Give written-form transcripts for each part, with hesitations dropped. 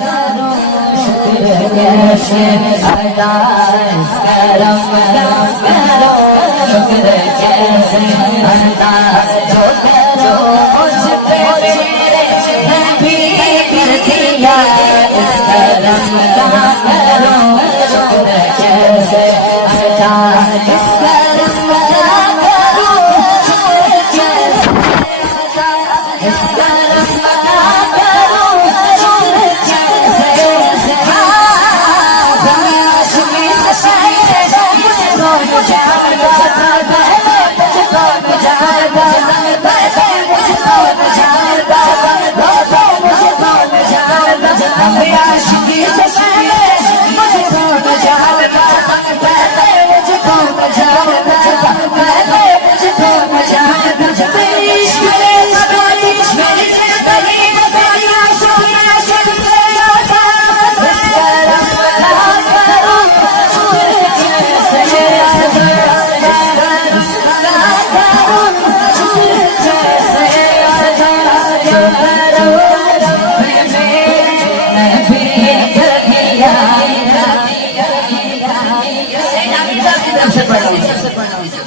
करूं शुक्र कैसे अदा करूं शुक्र कैसे अदा जो करो मुझ पे मेरे नबी कर दिया इस करम का करूं शुक्र कैसे अदा इस करम का करूं शुक्र कैसे अदा इस करम का करूं शुक्र कैसे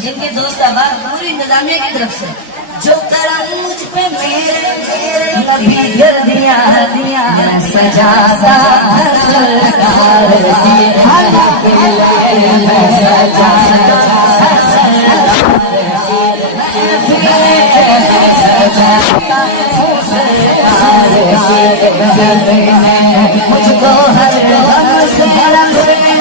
जिनके दोस्त आबाद पूरी इंतजामिया की तरफ से जो करम मुझ पे मेरे नबी कर दिया दिया सजाता सरकार की मुझको हर गम से कर दिया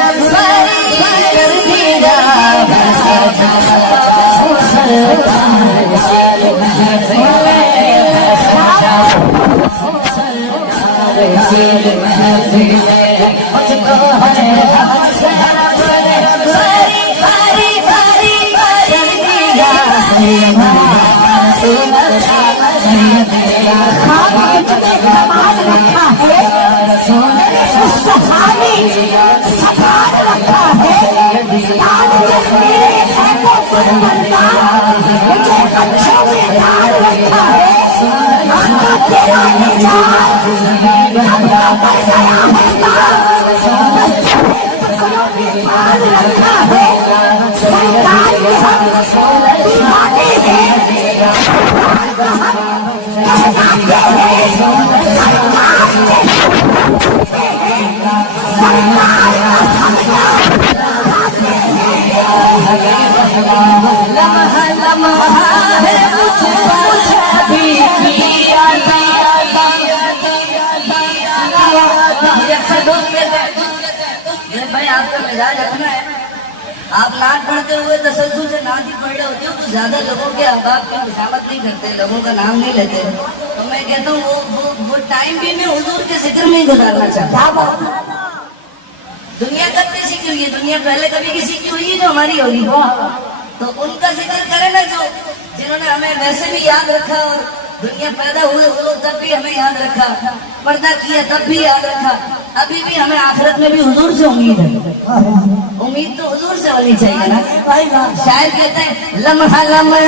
भाई आपका मिजाज अपना है। आप नाच पढ़ते हुए तसल्जुल से नाच ही पढ़ रहे होते हो तो ज्यादा लोगों के अहबाब की खुशामद नहीं करते, लोगों का नाम नहीं लेते। तो मैं कहता हूँ वो टाइम भी मैं हुजूर के जिक्र में ही गुजारना चाहता हूँ। दुनिया कब की सीखी हुई है, दुनिया पहले कभी की सीखी हुई है जो हमारी होगी, तो उनका जिक्र करे ना जो जिन्होंने हमें वैसे भी याद रखा और दुनिया पैदा हुए वो तब भी हमें याद रखा, पर्दा किया तब भी याद रखा, अभी भी हमें आखिरत में भी हुजूर से उम्मीद है। उम्मीद तो हुजूर से होनी चाहिए ना। शायर कहते हैं लम्हा लम्हा